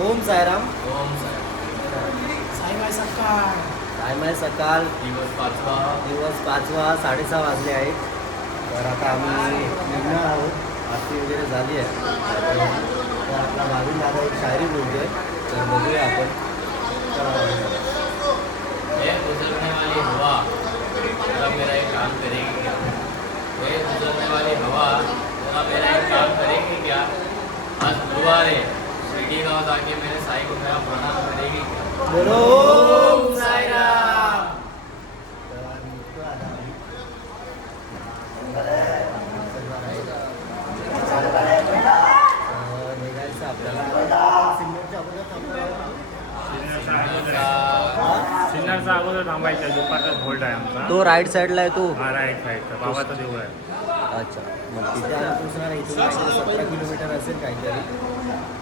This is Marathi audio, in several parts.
ओम सायराम ओम साई सकाळ. आहे सकाळ. दिवस पाचवा. दिवस पाचवा साडेसहा वाजले आहेत. तर आता आम्ही निघणार आहोत. आरती वगैरे झाली आहे. तर आपला भावी दादा एक शायरी बोलतोय. तर बघूया आपण. हवा. जरा मेरा एक काम करेगी क्या? ये गुजरने वाली हवा. जरा मेरा एक काम करेगी क्या? आज गुरुवार है शिरडी गाँव जाके मेरे साई को प्रणाम करेगी बोलो. सिन्नरचा अगोदर थांबायचा दुपारचा होल्ड आहे आमचा तो राईट साईडला आहे तो हा राईट साईडचा बाबाचा देऊळ आहे अच्छा मग तिथे इथून सतरा किलोमीटर असेल काहीतरी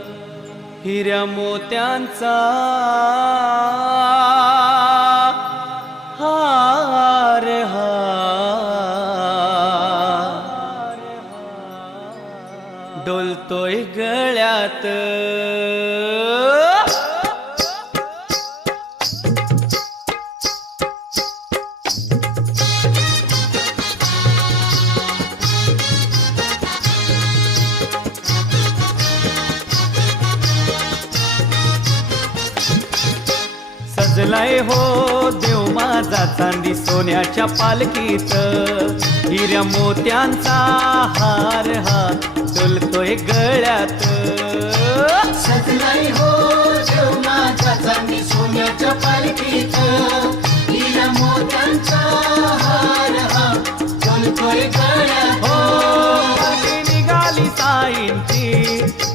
हिऱ्या मोत्यांचा. हा. सोन्याच्या पालखीत हिऱ्या मोत्यांचा हार हा डोलतोय गळ्यात. सजलाई हो चांदी सोन्याच्या पालखीत हिरा मोत्यांचा हार हा गळ्यात. हो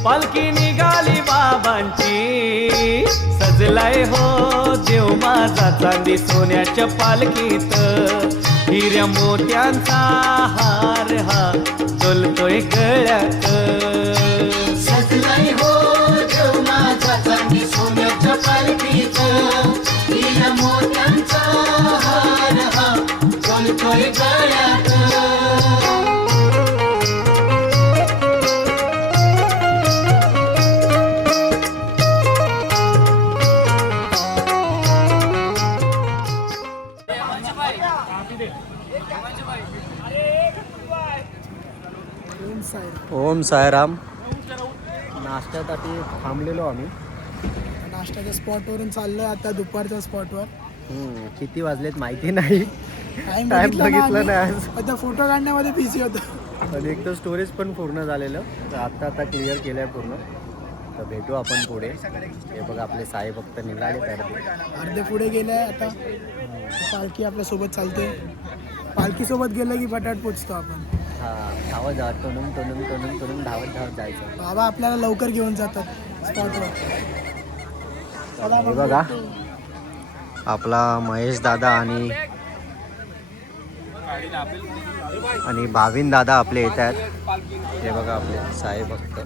पालखी निघाली बाबांची. सजलाय हो देव माझा चांदी सोन्याच्या पालखीत. हिऱ्या मोत्यांचा हार हा चोलतोय गळ्यात. सजलाई हो देव चांदी सोन्याच्या पालखीत. मोत्यांचा हार हा गळ्यात. ओम सायराम. नाश्त्यासाठी थांबलेलो आम्ही. नाश्त्याच्या स्पॉटवरून चाललोय आता दुपारच्या स्पॉटवर. हम्म, किती वाजलेत माहिती नाही. टाइम बघितला नाही ना आता फोटो काढण्यामध्ये बिझी होतो. आणि एक तर स्टोरेज पण पूर्ण झालेलं. तर आत्ता आता क्लिअर केलं आहे पूर्ण. तर भेटू आपण पुढे. हे बघा आपले साई भक्त निघाले तर. अर्धे पुढे गेले आता. पालखी आपल्यासोबत चालते. पालखी सोबत गेलं की पटाट पोचतो आपण. धावत धावत टणून टणून टणून टणून धावत धावत जायचं. बाबा आपल्याला लवकर घेऊन जातात स्पॉटवर हे बघा. आपला महेश दादा आणि आणि भाविन दादा आपले येत आहेत. हे बघा आपले साई भक्त.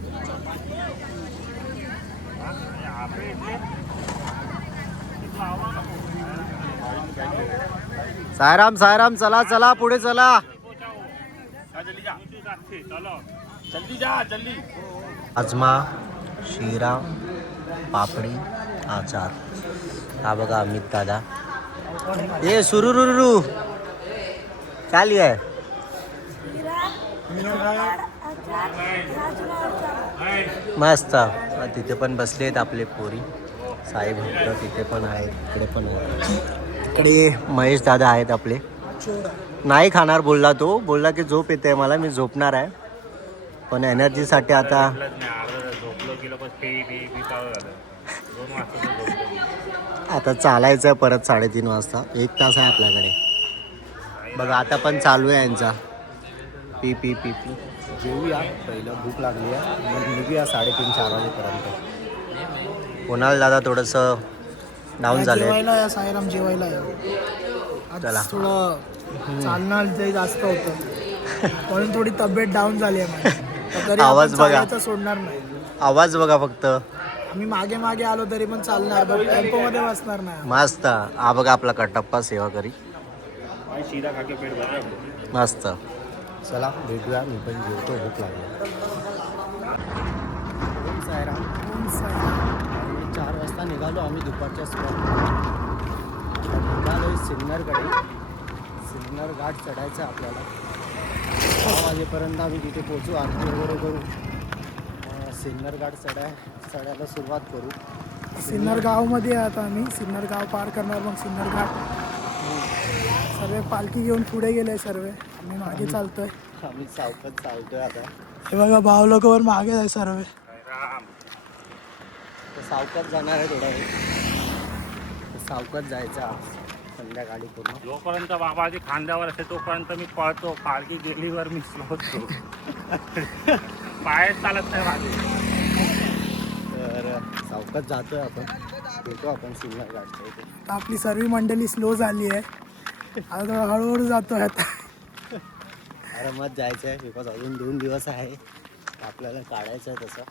सायराम सायराम चला चला पुढे चला. आजमा शिरा पापडी आचार. हा बघा अमित दादा. ये सुरुरुरु चाली आहे मस्त. हा, तिथे पण बसले आहेत आपले पोरी. साई भक्त तिथे पण आहेत इकडे पण आहेत. इकडे महेश दादा आहेत आपले. नाही खाणार बोलला तो. बोलला की झोप येते मला मी झोपणार आहे. पण एनर्जीसाठी आता आता चालायचं आहे परत साडेतीन वाजता. एक तास आहे आपल्याकडे. बघा आता पण चालू आहे यांचा. पी पी पी पी. जेवूया पहिलं भूक लागली आहे. मग निघूया साडेतीन चार वाजेपर्यंत. कुणाल दादा थोडंसं डाऊन झाले साईराम जेवायला चला. थोडं चालणं ते जास्त होतं. म्हणून थोडी तब्येत डाऊन झाली आहे. तर तरी आवाज आपण बघा. चालायचं सोडणार नाही. आवाज बघा फक्त. आम्ही मागे मागे आलो तरी पण चालणार टेम्पो मध्ये बसणार नाही. मस्त. हा बघा आपला कटप्पा सेवा करी. मस्त. चला भेटूया. मी पण जेवतो. भूक लागली. सायराम चार वाजता निघालो. आम्ही दुपारच्या स्पॉट निघालो सिन्नरकडे. सिन्नर घाट चढायचा आपल्याला. सहा वाजेपर्यंत आम्ही तिथे पोचू आरती वगैरे करू. सिन्नर घाट चढाय चढायला सुरुवात करू. सिन्नर गावमध्ये आता आम्ही. सिन्नर गाव पार करणार मग सिन्नर घाट. सर्व पालखी घेऊन पुढे गेले सर्व. आम्ही मागे चालतोय. आम्ही सावकात चालतोय आता. हे बघा भाव लोकवर मागे आहे सर्व. सावकात जाणार आहे थोडा वेळ. तर सावकात जायचं संध्याकाळी पूर्ण जोपर्यंत बाबाजी खांद्यावर असते तोपर्यंत मी पळतो. पालखी गेलीवर मी होतो पाय चालत नाही माझे तर सावकात जातोय आपण. भेटू आपण आता आपली सर्व मंडळी स्लो झाली आहे. आता थोडं हळूहळू जातोय आता. आरामात जायचं आहे. बिकॉज अजून दोन दिवस आहे. आपल्याला काढायचं आहे तसं.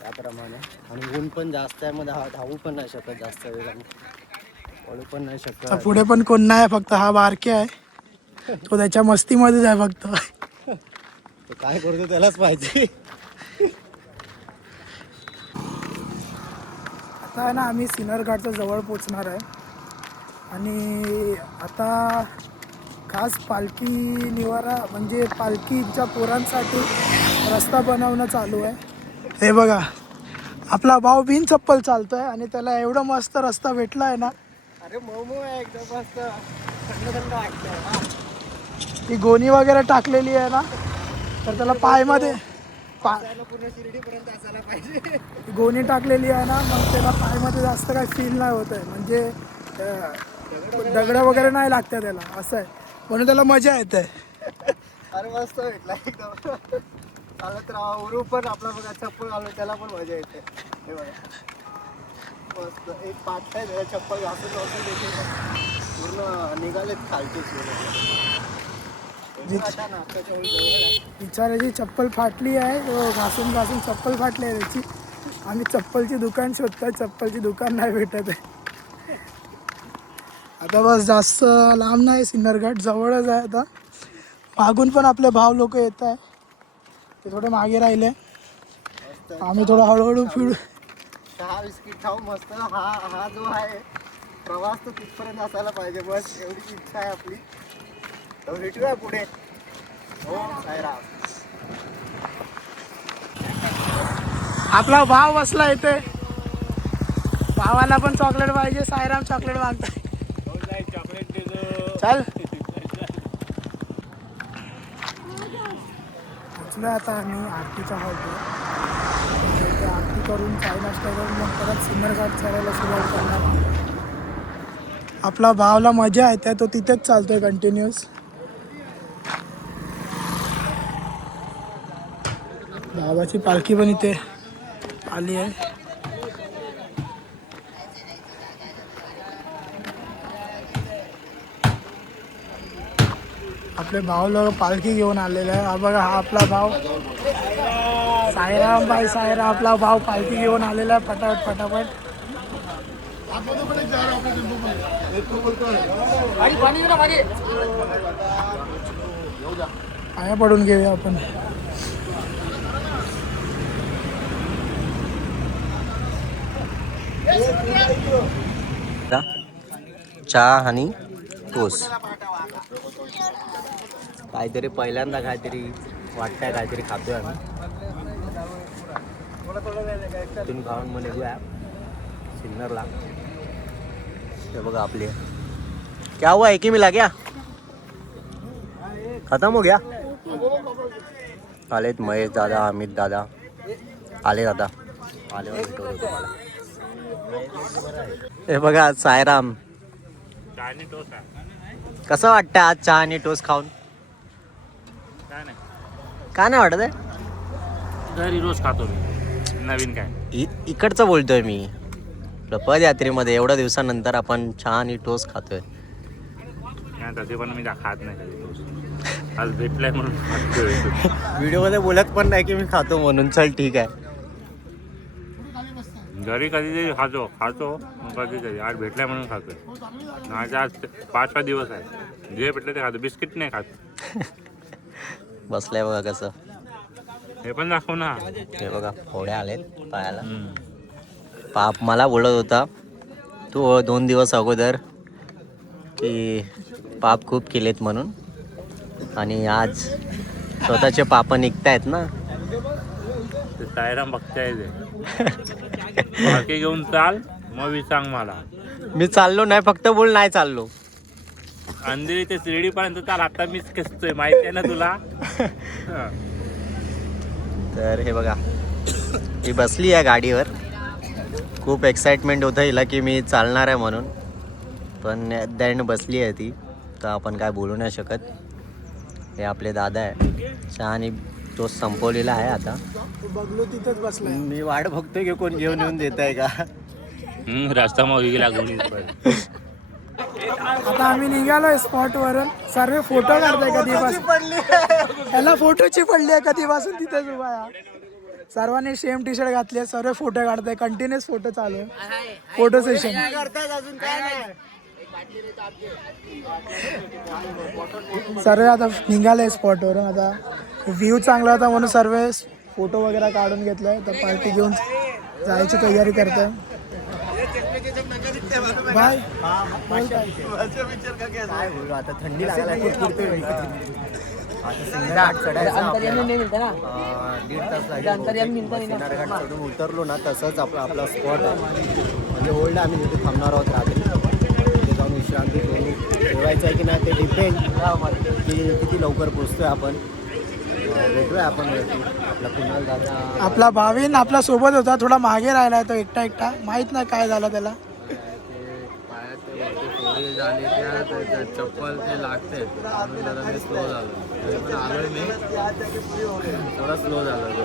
त्याप्रमाणे. आणि ऊन पण जास्त आहे. मग धाव धावू पण नाही शकत जास्त वेगाने. पळू पण नाही आता शकत पुढे पण कोण नाही फक्त हा बारके आहे. तो त्याच्या मस्तीमध्येच आहे फक्त. तो काय करतो त्यालाच माहिती. आता आहे ना आम्ही सिन्नर घाटच्या जवळ पोचणार आहे. आणि आता खास पालखी निवारा म्हणजे पालखीच्या पोरांसाठी रस्ता बनवणं चालू आहे. हे बघा आपला भाऊ बिन चप्पल चालतोय आणि त्याला एवढं मस्त रस्ता भेटला आहे ना अरे मोमो आहे एकदम मस्त. थंड थंड वाटतं ती गोणी वगैरे टाकलेली आहे ना तर त्याला पायमध्ये पा पूर्ण शिर्डीपर्यंत असायला पाहिजे. गोणी टाकलेली आहे ना मग त्याला पायमध्ये जास्त काही फील नाही होत आहे. म्हणजे दगडं वगैरे नाही लागतं त्याला असं आहे. म्हणून त्याला मजा येते. अरे मस्त भेटला एकदम. चालत राहा उरू पण आपला बघा चप्पल घालून त्याला पण मजा येते. हे बघा. मस्त एक पाठ आहे त्याला चप्पल घासून घासून देखील पूर्ण निघालेत खालचे बिचाराची चप्पल फाटली आहे. तो घासून घासून चप्पल फाटली आहे त्याची. आम्ही चप्पलची दुकान शोधतोय. चप्पलची दुकान नाही भेटत आहे. आता बस जास्त लांब नाही. सिन्नरघाट जवळच आहे आता. मागून पण आपले भाव लोक येत आहे ते थोडे मागे राहिले. आम्ही थोडं हळूहळू फिरू चहा बिस्किट खाऊ मस्त हा हा जो आहे प्रवास तो तिथपर्यंत असायला पाहिजे बस एवढी इच्छा आहे आपली. तर भेटूया पुढे. हो साईराम. आपला भाव बसला इथे. भावाला पण चॉकलेट पाहिजे साईराम चॉकलेट मागताय. चॉकलेट चल. पोचलो आता आम्ही आरतीच्या हॉलवर इथे आरती करून चाय नाश्ता करून मग परत सिन्नरघाट चढायला सुरुवात करणार. आपला भावला मजा येते तो तिथेच चालतोय कंटिन्युअस भावाची पालखी पण इथे आली आहे. आपले भाऊ लोक पालखी घेऊन आलेले आहे. हा बघा हा आपला भाव. साईराम बाई साईराम आपला भाव पालखी घेऊन आलेला आहे. पटापट पटापट पाया पडून घेऊया आपण. चहा आणि टोस काहीतरी पहिल्यांदा काहीतरी वाटतंय काहीतरी खातोय आम्ही. तुम्ही खाऊन मग निघूया. सिन्नरला. हे बघा आपले. क्या हुआ? एक ही मिला क्या? खतम हो गया? आलेत महेश दादा अमित दादा. आले दादा. आले हे बघा सायराम. आहे कसं वाटतं आज चहा आणि टोस खाऊन? का नाही वाटत आहे? घरी रोज खातो मी. नवीन काय? इ- इकडचं बोलतोय मी. आपलं पदयात्रेमध्ये एवढ्या दिवसानंतर आपण छान ही टोस खातोय. नाही तसे पण मी खात नाही कधी toast. आज भेटलाय म्हणून खातोय. व्हिडिओमध्ये बोलत पण नाही की मी खातो म्हणून. चल ठीक आहे. घरी कधीतरी खातो. खातो. मग कधी कधी आज भेटलाय म्हणून खातोय. आज आज पाच पाच दिवस आहे. जे भेटलं ते खातो. बिस्किट नाही खात. बसलाय बघा कसं. हे पण दाखव ना. हे बघा फोड्या आलेत पायाला. पाप मला बोलत होता तू दोन दिवस अगोदर की पाप खूप केलेत म्हणून. आणि आज स्वतःचे पाप निघतायत ना. ते सायराम बघताय घेऊन चाल मग सांग मला. मी चाललो नाही फक्त बोल नाही चाललो. अंधेरी ते शिर्डीपर्यंत चाल आता मीच खेचतोय माहिती आहे ना तुला. तर हे बघा ही बसली आहे गाडीवर. खूप एक्साइटमेंट होतं हिला की मी चालणार आहे म्हणून. पण ॲट द एंड बसली आहे ती तर आपण काय बोलू नाही शकत. हे आपले दादा आहे. चहानी तो संपवलेला आहे आता. बघलो तिथंच बसलाय मी वाट बघतोय की कोण घेऊन येऊन देत आहे का? हम्म, रस्ता मग गेला गोळी आता आम्ही निघालोय स्पॉट वरून. सर्व फोटो काढताय कधीपासून याला फोटोची पडली आहे कधीपासून तिथेच उभा आहे. सर्वांनी सेम टी शर्ट घातले सर्व फोटो काढताय कंटिन्युअस फोटो चालू आहे. फोटो सेशन सर्व आता निघाले स्पॉट वरून. आता व्ह्यू चांगला होता म्हणून सर्व फोटो वगैरे काढून घेतलाय. तर पार्टी घेऊन जायची तयारी करताय. बाय काय बोलू आता थंडी लागायला मी. आता आपल्याला. अं, दीड तास लागेल चढून उतरलो ना तसंच आपला आपला स्पॉट आहे म्हणजे ओल्ड आम्ही तिथे थांबणार आहोत रात्री तिथे जाऊन विश्रांती करू जेवायचं आहे की नाही ते डिपेंड की किती लवकर पोचतोय आपण अं, भेटूया आपण वरती. आपला कुणाल दादा आपला भाविन आपला सोबत होता थोडा मागे राहिलाय तो एकटा एकटा माहीत नाही काय झालं त्याला चप्पल ते लागते म्हणून जरा मी स्लो झालो. पण आलोय मी. थोडा स्लो झालो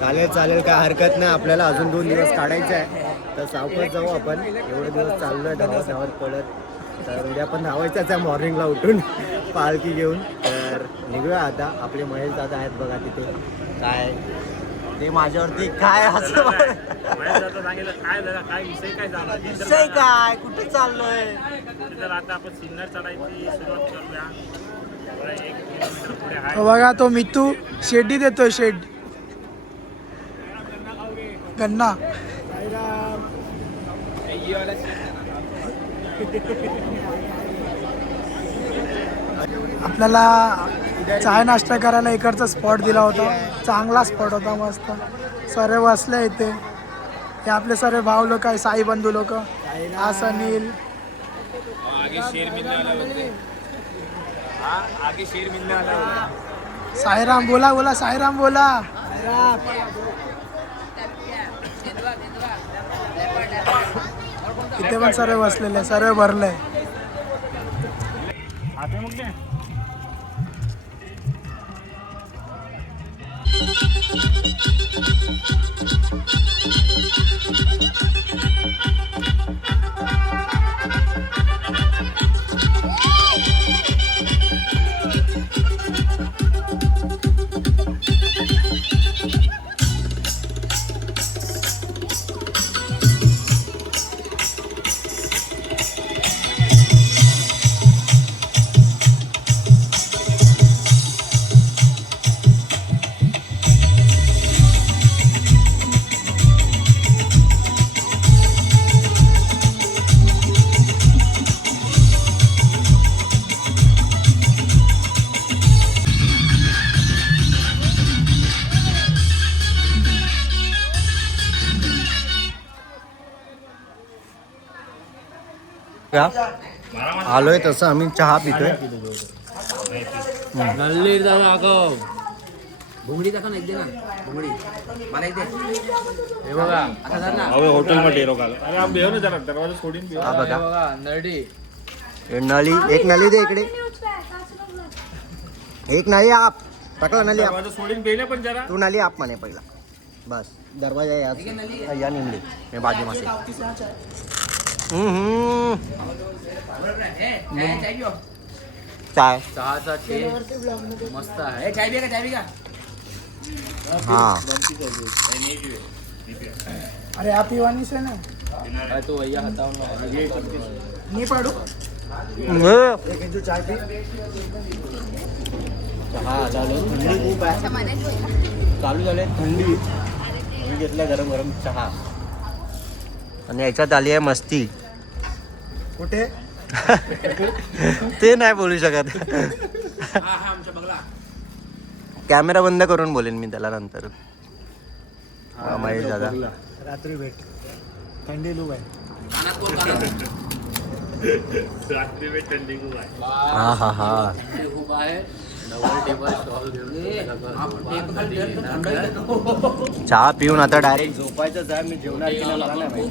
चालेल चालेल काय हरकत नाही. आपल्याला अजून दोन दिवस काढायचे आहे. तर सावकाश जाऊ आपण. एवढे दिवस चाललोय धावत धावत पडत तर उद्या पण धावायचंच आहे मॉर्निंगला उठून पालखी घेऊन. तर निघूया आता. आपले महेश दादा आहेत बघा तिथे. काय? ते माझ्यावरती काय असं सांगितलं काय झालं काय विषय काय झाला? विषय काय? कुठे चाललोय? तर आता आपण सिन्नर चढायची सुरुवात करूया. बरं, एक किलोमीटर पुढे आहे. तो बघा तो मितू शेडी देतोय शेड. गन्ना. आपल्याला चाय नाश्ता करायला इकडचा स्पॉट दिला होता. चांगला स्पॉट होता मस्त. सर्व बसले इथे. हे आपले सर्व भाऊ लोक आहे साई बंधू लोक. हा सनील साईराम बोला बोला साईराम बोला. इथे पण सर्व बसलेले सर्व भरलंय なに? आलोय तसं आम्ही चहा पितोय. नल्ली दादा आगाव. भुंगडी दाखव ना एक दे ना. भुंगडी. मला एक दे. हे बघा. आता धर ना. अहो हॉटेलमध्ये लोक अरे आप भेव ना जरा दरवाजा सोडून भेव हा हे बघा बघा नरडी हे नळी एक नळी दे इकडे. एक नळी आप. टाकला नळी आप. दरवाजा सोडून पेले पण जरा. तू नळी आप म्हणे पहिला. बस. दरवाजा या या निमली. मी बाजू मासे. चाय चहाचा टेस्ट मस्त आहे चाय. बी का चाय बी का हा. अरे आप पिवानी से ना? काय तो भैया हटावून मी पाडू चहा चालू. थंडी खूप आहे चालू झाले. थंडी. मी घेतला गरम गरम चहा. आणि याच्यात आली आहे मस्ती. कुठे? ते नाही बोलू शकत. कॅमेरा बंद करून बोलेन मी त्याला नंतर. हा, महेश दादा. रात्री भेट. थंडी लूक आहे. रात्री वेळ थंडी खूप आहे. हा हा हा. चहा पिऊन आता डायरेक्ट झोपायचं जाय मी जेवणार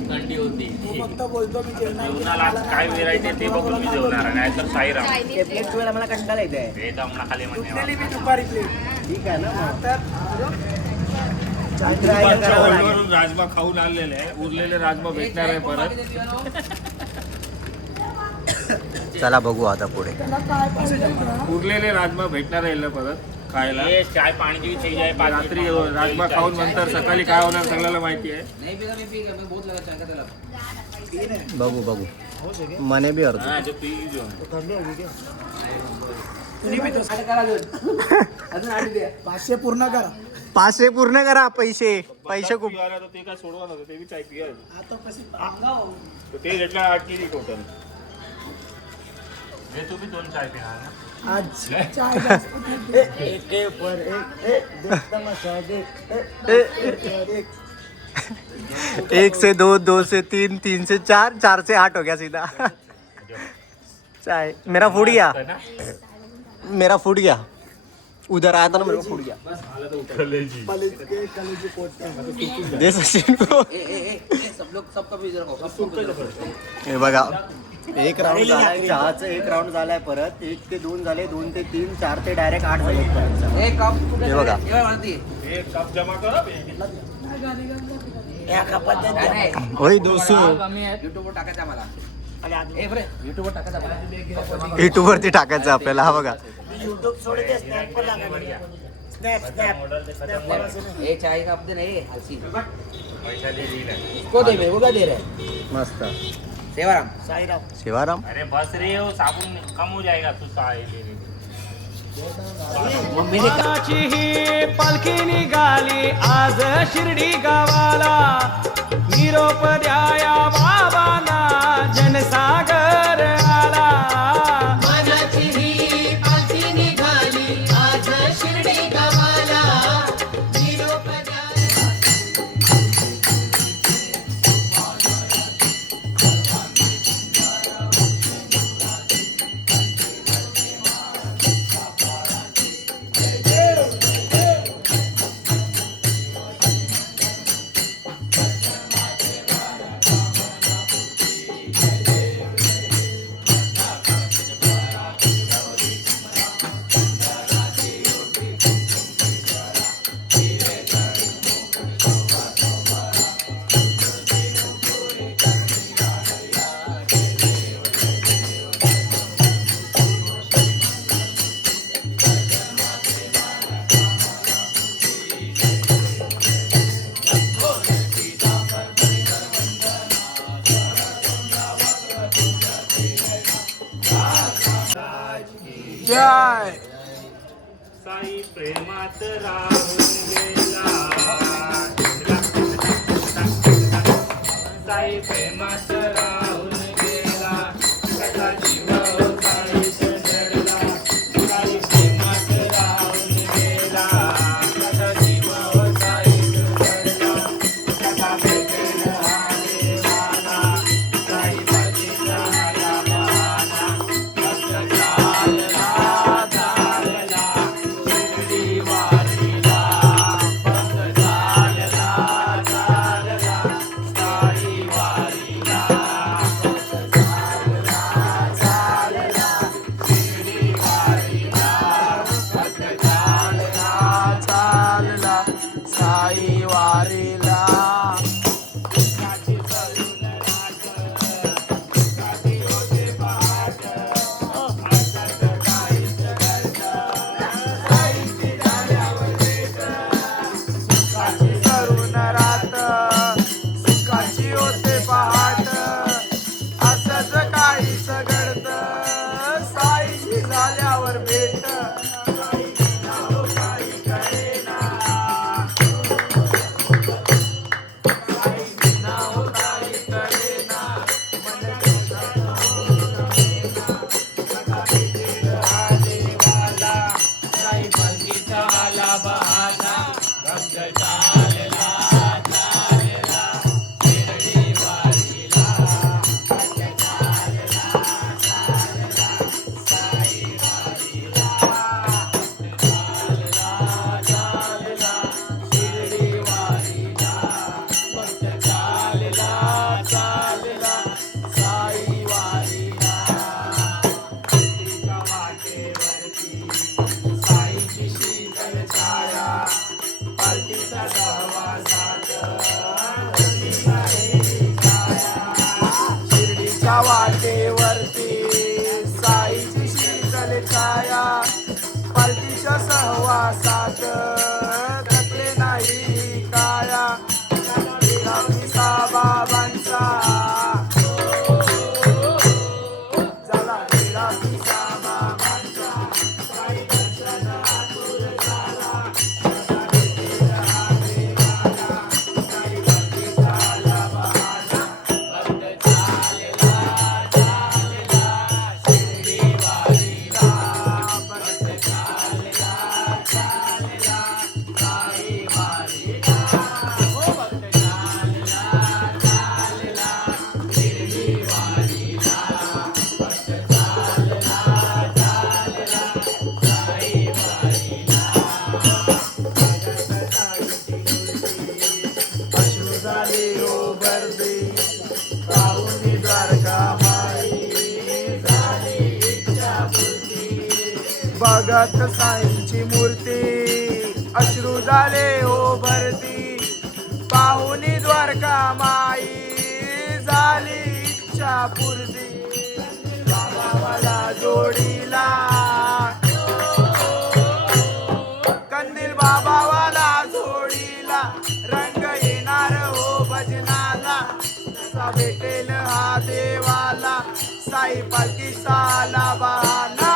थंडी होती फक्त बोलतो मी जेवणार जेवणाला काय वेरायटी ते बघून मी जेवणार नाही तर साईराम मला कंटाळा येते हे खाली म्हणजे मी दुपारी प्लेट ठीक आहे ना राजमा खाऊन आलेले उरलेले राजमा भेटणार आहे परत. चला बघू आता पुढे. उरलेले राजमा भेटणार आहे परत खायला. चाय आहे रात्री राजमा खाऊन नंतर सकाळी काय होणार सगळ्याला माहिती आहे. बघू बघू. मने बी अर्थ हा, पाचशे पूर्ण करा. पाचशे पूर्ण करा पैसे. पैसे खूप. ते काय सोडवा नव्हतं ते बी चाय पिया. सांगाव ते घेतला आठ टोटल हे तू दोन चाय ना आज चाय जास्त नाही. एक से दो दो से तीन तीन से चार चार से आठ हो गया सीधा चाय मेरा फूट गया मेरा फूट गया उधर आया था ना मेरे को फूट गया दे सचिन को ए ए ए सब लोग सबका भी इधर हे बघा एक राऊंड झालाय. चहाचं एक राऊंड झालाय परत. एक ते दोन झाले दोन ते तीन चार ते डायरेक्ट आठ झाले परत ए कप हे बघा. मारती कप जमा करा नाही होय दोस्त युट्यूबवर टाकायचं युट्यूब वरती टाकायचं आपल्याला हा बघा. ए चाय का अपने नहीं हलसी पैसा दे दिला इसको दे मेरे को क्या दे रहे मस्त. सेवाराम। शिवाराम अरे बस रे वो साबुन कम हो जाएगा तू मनाची ही पालखी निघाली आज शिर्डी गावाला. निरोप द्याया बाबांना जनसागर. साई भरती. पाहुनी द्वारका माई झाली इच्छा पूर्ती. बाबावाला जोडीला. कंदील बाबावाला जोडीला. रंग येणार हो भजनाला. कसा भेटेल हा देवाला. साई पालखीचा आला बहाना